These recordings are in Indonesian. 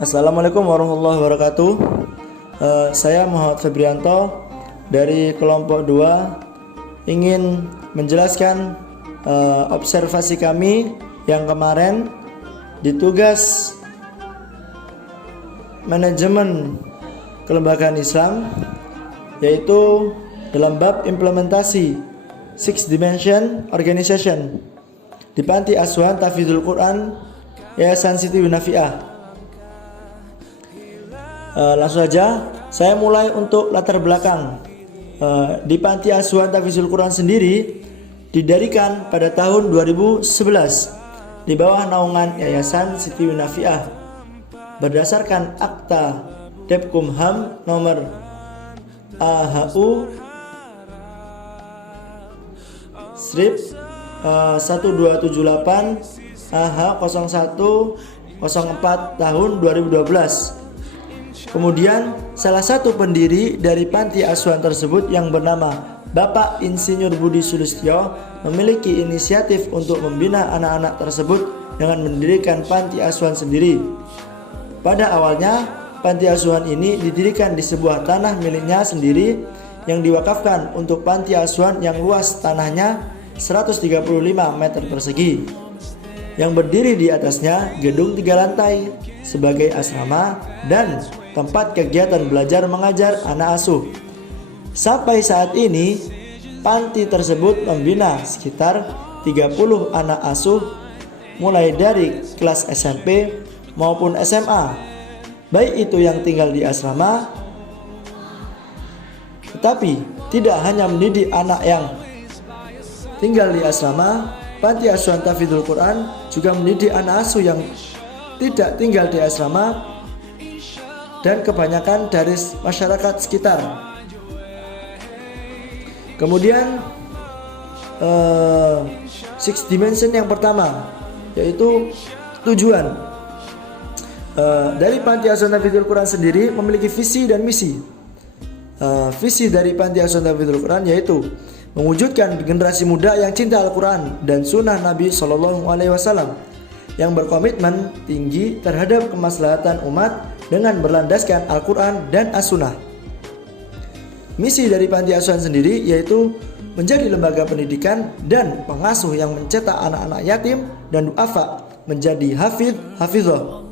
Assalamualaikum warahmatullahi wabarakatuh. Saya Muhammad Febrianto dari kelompok 2 ingin menjelaskan observasi kami yang kemarin di tugas manajemen kelembagaan Islam, yaitu dalam bab implementasi Six Dimension Organization di Panti Asuhan Tahfidzul Quran Yayasan Siti Nafiah. Langsung saja saya mulai untuk latar belakang. Di Panti Asuhan Tahfidzul Quran sendiri didirikan pada tahun 2011 di bawah naungan Yayasan Siti Nafiah berdasarkan Akta Depkumham nomor AHU strip 1278 AH 0104 tahun 2012. Kemudian salah satu pendiri dari panti asuhan tersebut yang bernama Bapak Insinyur Budi Sulistyo memiliki inisiatif untuk membina anak-anak tersebut dengan mendirikan panti asuhan sendiri. Pada awalnya panti asuhan ini didirikan di sebuah tanah miliknya sendiri yang diwakafkan untuk panti asuhan yang luas tanahnya 135 meter persegi, yang berdiri di atasnya gedung 3 lantai sebagai asrama dan tempat kegiatan belajar mengajar anak asuh. Sampai saat ini panti tersebut membina sekitar 30 anak asuh mulai dari kelas SMP maupun SMA, baik itu yang tinggal di asrama. Tetapi tidak hanya mendidik anak yang tinggal di asrama, Panti Asuhan Tahfidzul Quran juga mendidik anak asuh yang tidak tinggal di asrama dan kebanyakan dari masyarakat sekitar. Kemudian Six Dimension yang pertama, yaitu tujuan dari Panti Asuhan Tahfidzul Quran sendiri memiliki visi dan misi. Visi dari Panti Asuhan Tahfidzul Quran yaitu mewujudkan generasi muda yang cinta Al-Quran dan Sunnah Nabi SAW, yang berkomitmen tinggi terhadap kemaslahatan umat dengan berlandaskan Al-Quran dan As-Sunnah. Misi dari Panti Asuhan sendiri yaitu menjadi lembaga pendidikan dan pengasuh yang mencetak anak-anak yatim dan duafa menjadi hafidhah.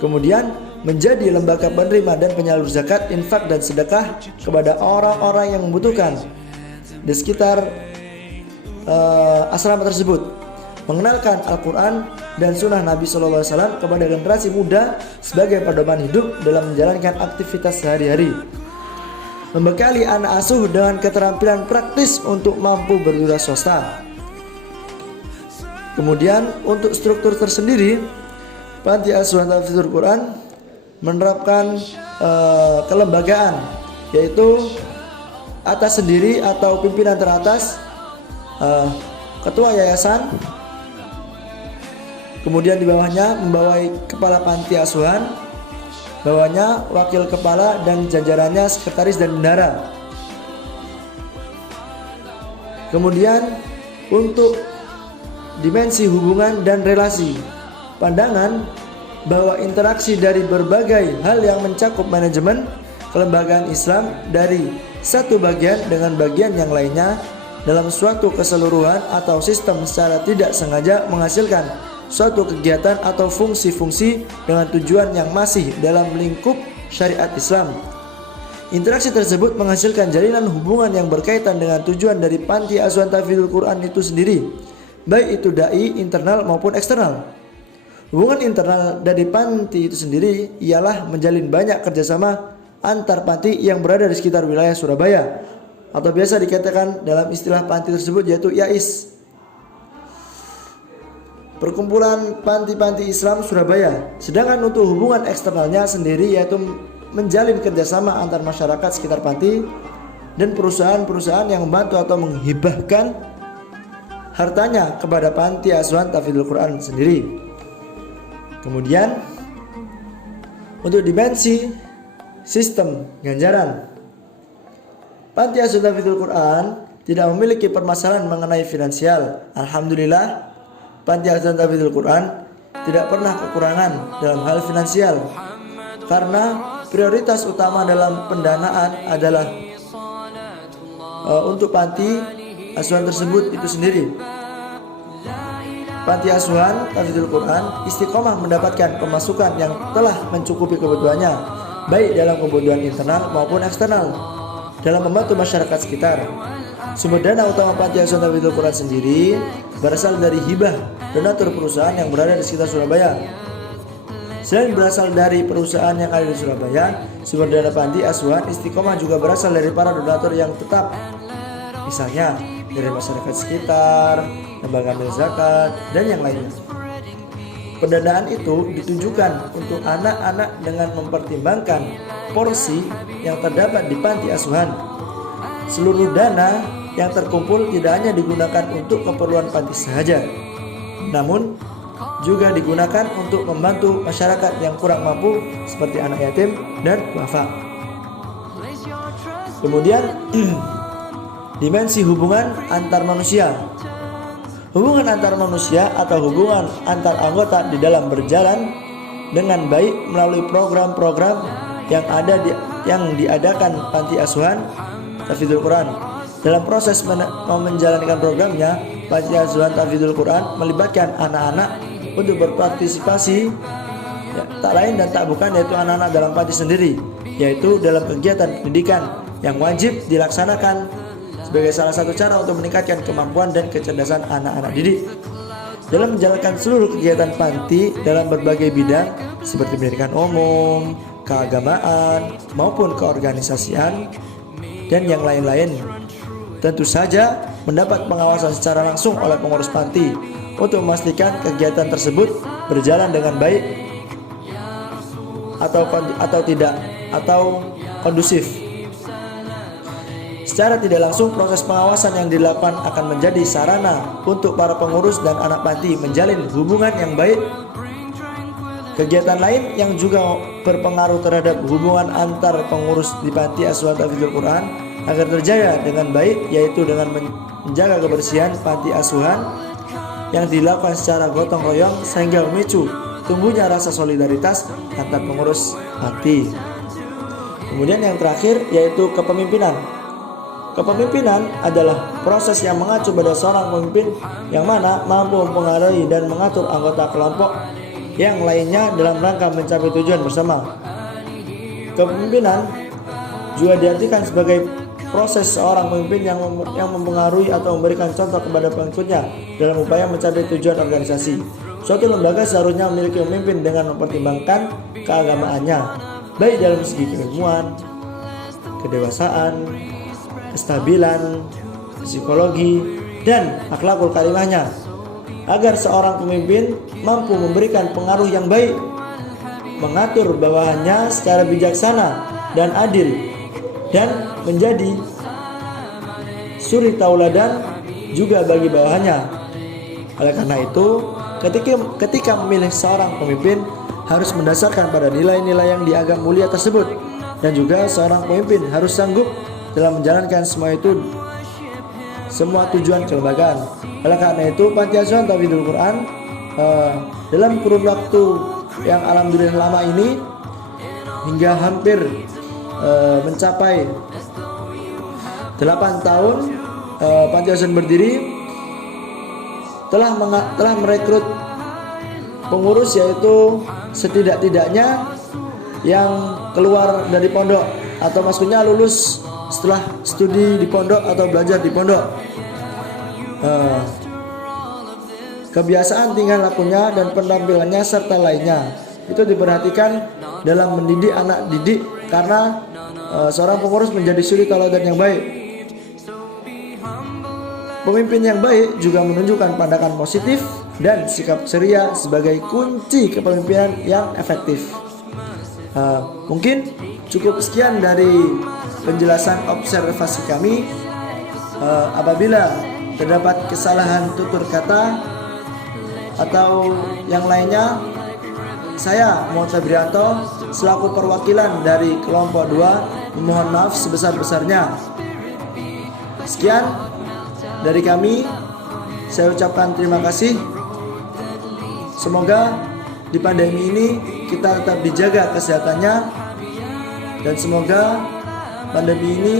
Kemudian menjadi lembaga penerima dan penyalur zakat, infak dan sedekah kepada orang-orang yang membutuhkan di sekitar asrama tersebut, mengenalkan Al-Quran dan Sunnah Nabi SAW kepada generasi muda sebagai pedoman hidup dalam menjalankan aktivitas sehari-hari, membekali anak asuh dengan keterampilan praktis untuk mampu berwirausaha. Kemudian untuk struktur tersendiri, Panti Asuhan Tahfidzul Quran menerapkan kelembagaan, yaitu atas sendiri atau pimpinan teratas ketua yayasan, kemudian di bawahnya membawai kepala panti asuhan, bawahnya wakil kepala dan jajarannya sekretaris dan bendahara. Kemudian untuk dimensi hubungan dan relasi, pandangan bahwa interaksi dari berbagai hal yang mencakup manajemen kelembagaan Islam dari satu bagian dengan bagian yang lainnya dalam suatu keseluruhan atau sistem secara tidak sengaja menghasilkan suatu kegiatan atau fungsi-fungsi dengan tujuan yang masih dalam lingkup syariat Islam. Interaksi tersebut menghasilkan jalinan hubungan yang berkaitan dengan tujuan dari Panti Asuhan Tahfidzul Quran itu sendiri, baik itu dai internal maupun eksternal. Hubungan internal dari panti itu sendiri ialah menjalin banyak kerjasama antar panti yang berada di sekitar wilayah Surabaya, atau biasa dikatakan dalam istilah panti tersebut yaitu YAIS, Perkumpulan Panti-Panti Islam Surabaya. Sedangkan untuk hubungan eksternalnya sendiri yaitu menjalin kerjasama antar masyarakat sekitar panti dan perusahaan-perusahaan yang membantu atau menghibahkan hartanya kepada Panti Asuhan Tahfidzul Quran sendiri. Kemudian untuk dimensi sistem ganjaran, Panti Asuhan Tahfidzul Quran tidak memiliki permasalahan mengenai finansial. Alhamdulillah, Panti Asuhan Tahfidzul Quran tidak pernah kekurangan dalam hal finansial, karena prioritas utama dalam pendanaan adalah untuk panti asuhan tersebut itu sendiri. Panti asuhan Tahfidzul Quran istiqomah mendapatkan pemasukan yang telah mencukupi kebutuhannya, baik dalam kebutuhan internal maupun eksternal, dalam membantu masyarakat sekitar. Sumber dana utama Panti Asuhan Tahfidzul Quran sendiri berasal dari hibah donatur perusahaan yang berada di sekitar Surabaya. Selain berasal dari perusahaan yang ada di Surabaya, sumber dana Panti Asuhan istiqomah juga berasal dari para donatur yang tetap, misalnya dari masyarakat sekitar, lembaga amil zakat, dan yang lainnya. Pendanaan itu ditujukan untuk anak-anak dengan mempertimbangkan porsi yang terdapat di panti asuhan. Seluruh dana yang terkumpul tidak hanya digunakan untuk keperluan panti saja, namun juga digunakan untuk membantu masyarakat yang kurang mampu seperti anak yatim dan duafa. Kemudian dimensi hubungan antar manusia. Hubungan antar manusia atau hubungan antar anggota di dalam berjalan dengan baik melalui program-program yang diadakan Panti Asuhan Tahfidzul Quran. Dalam proses menjalankan programnya, Panti Asuhan Tahfidzul Quran melibatkan anak-anak untuk berpartisipasi, tak lain dan tak bukan yaitu anak-anak dalam panti sendiri, yaitu dalam kegiatan pendidikan yang wajib dilaksanakan sebagai salah satu cara untuk meningkatkan kemampuan dan kecerdasan anak-anak didik. Dalam menjalankan seluruh kegiatan panti dalam berbagai bidang seperti pendidikan umum, keagamaan, maupun keorganisasian, dan yang lain-lain, tentu saja mendapat pengawasan secara langsung oleh pengurus panti untuk memastikan kegiatan tersebut berjalan dengan baik atau kondusif. Secara tidak langsung, proses pengawasan yang dilakukan akan menjadi sarana untuk para pengurus dan anak panti menjalin hubungan yang baik. Kegiatan lain yang juga berpengaruh terhadap hubungan antar pengurus di Panti Asuhan Tahfidzul Quran agar terjaga dengan baik, yaitu dengan menjaga kebersihan panti asuhan yang dilakukan secara gotong royong sehingga memicu tumbuhnya rasa solidaritas antar pengurus panti. Kemudian yang terakhir yaitu kepemimpinan. Kepemimpinan adalah proses yang mengacu pada seorang pemimpin yang mana mampu mempengaruhi dan mengatur anggota kelompok yang lainnya dalam rangka mencapai tujuan bersama. Kepemimpinan juga diartikan sebagai proses seorang pemimpin yang mempengaruhi atau memberikan contoh kepada pengikutnya dalam upaya mencapai tujuan organisasi. Suatu lembaga seharusnya memiliki pemimpin dengan mempertimbangkan keagamaannya, baik dalam segi keilmuan, kedewasaan, kestabilan, psikologi, dan akhlakul karimahnya, agar seorang pemimpin mampu memberikan pengaruh yang baik, mengatur bawahannya secara bijaksana dan adil, dan menjadi suri tauladan juga bagi bawahannya. Oleh karena itu, ketika memilih seorang pemimpin harus mendasarkan pada nilai-nilai yang dianggap mulia tersebut, dan juga seorang pemimpin harus sanggup dalam menjalankan semua tujuan kelembagaan. Oleh karena itu, Panti Asuhan Tahfidzul Quran dalam kurun waktu yang alhamdulillah lama ini hingga hampir mencapai 8 tahun Panti Asuhan berdiri, telah merekrut pengurus, yaitu setidak-tidaknya yang keluar dari pondok atau maksudnya lulus setelah studi di pondok atau belajar di pondok, kebiasaan tingkah lakunya dan penampilannya serta lainnya itu diperhatikan dalam mendidik anak didik, karena seorang pengurus menjadi suri tauladan yang baik. Pemimpin yang baik juga menunjukkan pandangan positif dan sikap ceria sebagai kunci kepemimpinan yang efektif. Mungkin cukup sekian dari penjelasan observasi kami. Apabila terdapat kesalahan tutur kata atau yang lainnya, saya Muhammad Febrianto selaku perwakilan dari kelompok 2 memohon maaf sebesar-besarnya. Sekian dari kami, saya ucapkan terima kasih. Semoga di pandemi ini kita tetap dijaga kesehatannya, dan semoga pandemi ini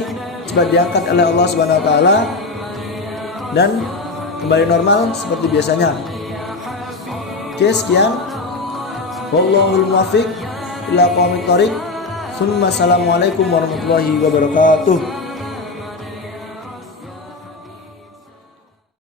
cepat diangkat oleh Allah Subhanahu wa taala dan kembali normal seperti biasanya. Oke, sekian. Wallahul muwaffiq ila aqwamit thoriq. Assalamualaikum warahmatullahi wabarakatuh.